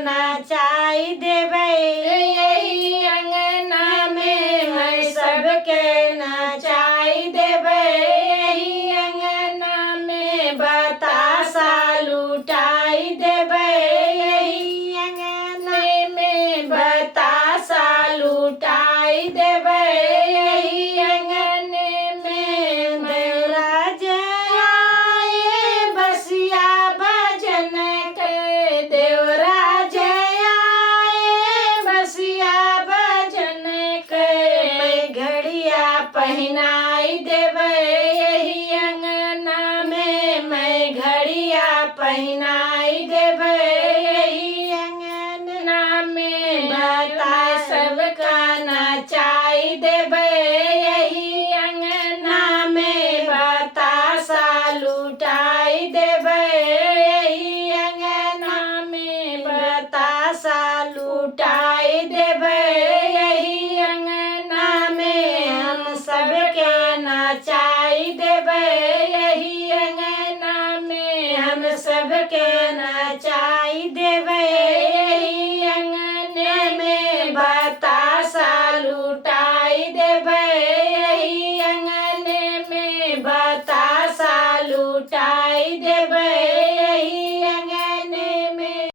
नचाई देबै। यही अंगना में मैं सबके नचाई देबै। यही अंगना में बतासा लुटाई देबै। यही अंगना में बतासा लुटाई देबै। यही अंगने में देवरा जयाए बसिया भजन के। देवरा जयाए बसिया भजन के। मैं घड़िया पहनाई देबै। यही अंगना में मैं घड़िया पहनाई देबै। यही अंगना में बता सबका नचाई देबै। यही अंगना में बतासा लुटाई देबै। यही अंगना में बतासा लुटाई देबै। यही अंगना में हम सबके नचाई देबै। यही अंगना में हम सबके नचाई देबै।